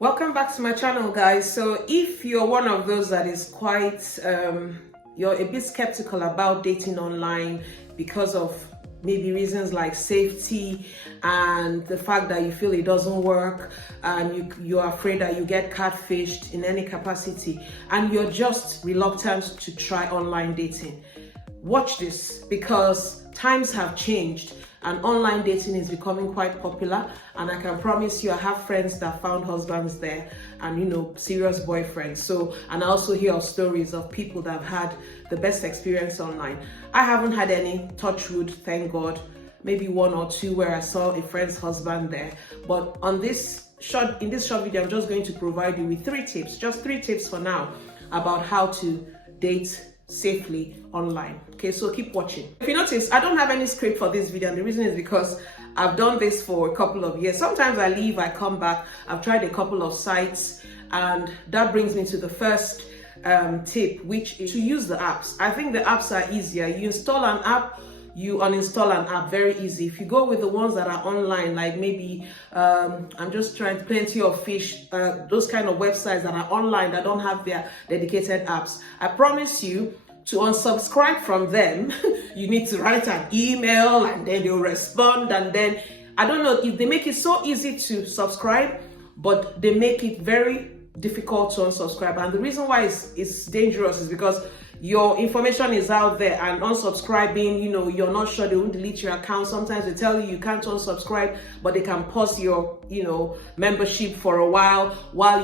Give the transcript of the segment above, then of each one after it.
Welcome back to my channel, guys. So if you're one of those that is quite you're a bit skeptical about dating online because of maybe reasons like safety and the fact that you feel it doesn't work, and you're afraid that you get catfished in any capacity, and you're just reluctant to try online dating, watch this, because times have changed and online dating is becoming quite popular. And I can promise you, I have friends that found husbands there and serious boyfriends. So, and I also hear of stories of people that have had the best experience online. I haven't had any, touch wood, thank God. Maybe one or two where I saw a friend's husband there. But in this short video, I'm just going to provide you with just three tips for now about how to date safely online. Okay, so keep watching. If you notice, I don't have any script for this video, and the reason is because I've done this for a couple of years. Sometimes I leave, I come back. I've tried a couple of sites, and that brings me to the first tip, which is to use the apps. I think the apps are easier. You install an app, you uninstall an app, very easy. If you go with the ones that are online, like maybe I'm just trying Plenty of Fish, those kind of websites that are online that don't have their dedicated apps, I promise you, to unsubscribe from them, you need to write an email and then they'll respond. And then I don't know if they make it so easy to subscribe, but they make it very difficult to unsubscribe. And the reason why it's dangerous is because your information is out there, and unsubscribing, you're not sure they won't delete your account. Sometimes they tell you can't unsubscribe, but they can pause your membership for a while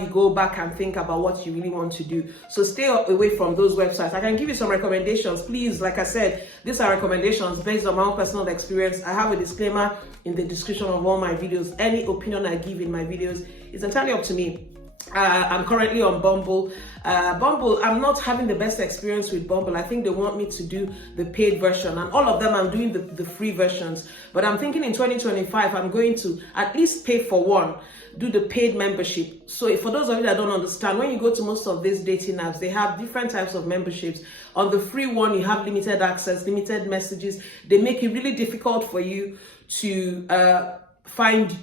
you go back and think about what you really want to do. So stay away from those websites. I can give you some recommendations. Please, like I said, these are recommendations based on my own personal experience. I have a disclaimer in the description of all my videos. Any opinion I give in my videos is entirely up to me. I'm currently on Bumble. I'm not having the best experience with Bumble. I think they want me to do the paid version, and all of them I'm doing the free versions. But I'm thinking in 2025, I'm going to at least pay for one, do the paid membership. So for those of you that don't understand, when you go to most of these dating apps, they have different types of memberships. On the free one, you have limited access, limited messages. They make it really difficult for you to find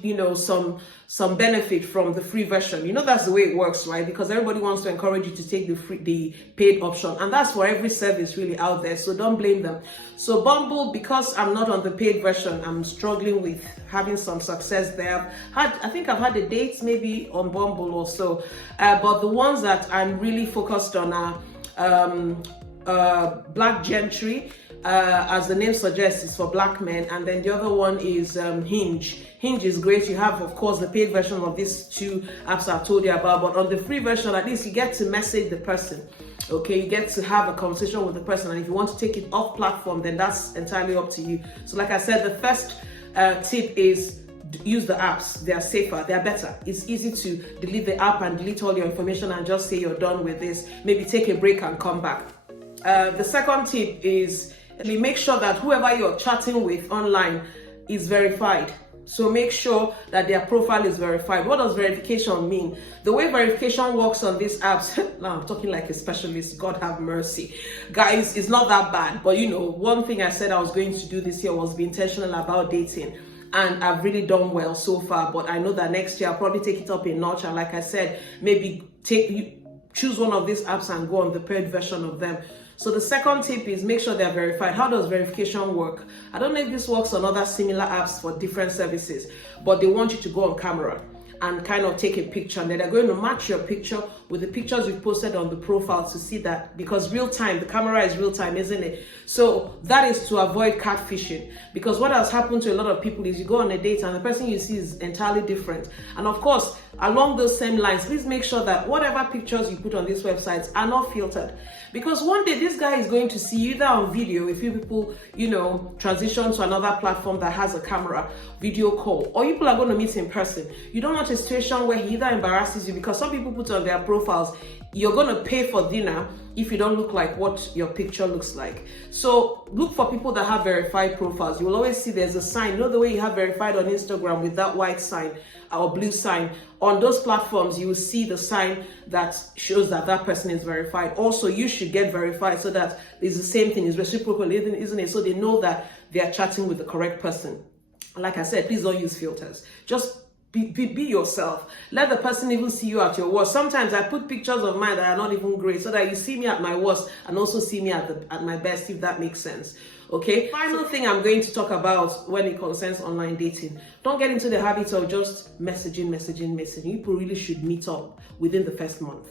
some benefit from the free version. That's the way it works, right? Because everybody wants to encourage you to take the paid option, and that's for every service really out there, so don't blame them. So Bumble, because I'm not on the paid version, I'm struggling with having some success there. I think I've had a date maybe on Bumble or so, but the ones that I'm really focused on are Black Gentry. As the name suggests, it's for black men. And then the other one is Hinge. Hinge is great. You have, of course, the paid version of these two apps I've told you about, but on the free version, at least you get to message the person. Okay, you get to have a conversation with the person, and if you want to take it off platform, then that's entirely up to you. So like I said, the first tip is use the apps. They are safer, they are better. It's easy to delete the app and delete all your information and just say you're done with this. Maybe take a break and come back. The second tip is make sure that whoever you're chatting with online is verified. So make sure that their profile is verified. What does verification mean? The way verification works on these apps, now I'm talking like a specialist, God have mercy. Guys, it's not that bad. But one thing I said I was going to do this year was be intentional about dating. And I've really done well so far. But I know that next year I'll probably take it up a notch. And like I said, maybe choose one of these apps and go on the paid version of them. So the second tip is make sure they're verified. How does verification work? I don't know if this works on other similar apps for different services, but they want you to go on camera and kind of take a picture, and then they're going to match your picture with the pictures you've posted on the profile to see that, because real time, the camera is real time, isn't it? So that is to avoid catfishing, because what has happened to a lot of people is you go on a date and the person you see is entirely different. And of course, along those same lines, please make sure that whatever pictures you put on these websites are not filtered, because one day this guy is going to see you either on video, if you people transition to another platform that has a camera, video call, or you people are going to meet in person. You don't want a situation where he either embarrasses you, because some people put on their profiles, you're going to pay for dinner if you don't look like what your picture looks like. So look for people that have verified profiles. You will always see there's a sign, the way you have verified on Instagram with that white sign or blue sign. On those platforms, you will see the sign that shows that that person is verified. Also, you should get verified so that it's the same thing, it's reciprocal, isn't it? So they know that they are chatting with the correct person. Like I said, please don't use filters. Just Be yourself. Let the person even see you at your worst. Sometimes I put pictures of mine that are not even great so that you see me at my worst and also see me at my best, if that makes sense. Okay, final thing I'm going to talk about when it concerns online dating. Don't get into the habit of just messaging. People really should meet up within the first month.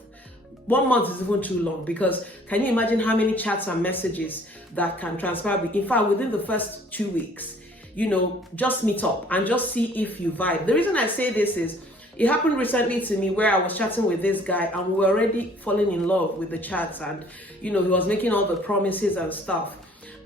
1 month is even too long, because can you imagine how many chats and messages that can transpire? In fact, within the first 2 weeks, just meet up and just see if you vibe. The reason I say this is, it happened recently to me where I was chatting with this guy and we were already falling in love with the chats, and he was making all the promises and stuff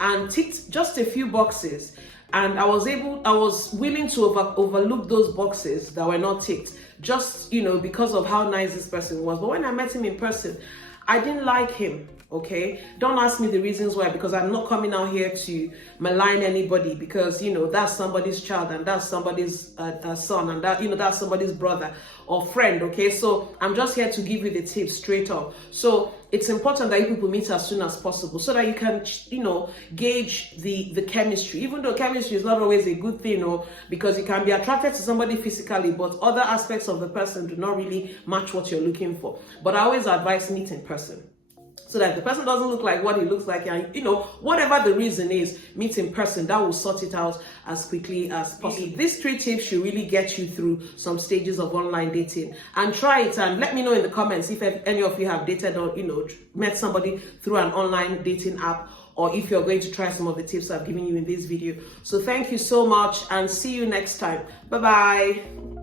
and ticked just a few boxes, and I was willing to overlook those boxes that were not ticked, just because of how nice this person was. But when I met him in person, I didn't like him. Okay, don't ask me the reasons why, because I'm not coming out here to malign anybody, because that's somebody's child and that's somebody's son, and that's somebody's brother or friend. Okay, so I'm just here to give you the tips straight up. So it's important that you people meet as soon as possible so that you can gauge the chemistry, even though chemistry is not always a good thing, because you can be attracted to somebody physically but other aspects of the person do not really match what you're looking for. But I always advise meet in person, so that the person doesn't look like what he looks like, and whatever the reason is, meet in person. That will sort it out as quickly as possible. These 3 tips should really get you through some stages of online dating, and try it and let me know in the comments if any of you have dated or met somebody through an online dating app, or if you're going to try some of the tips I've given you in this video. So thank you so much and see you next time. Bye bye.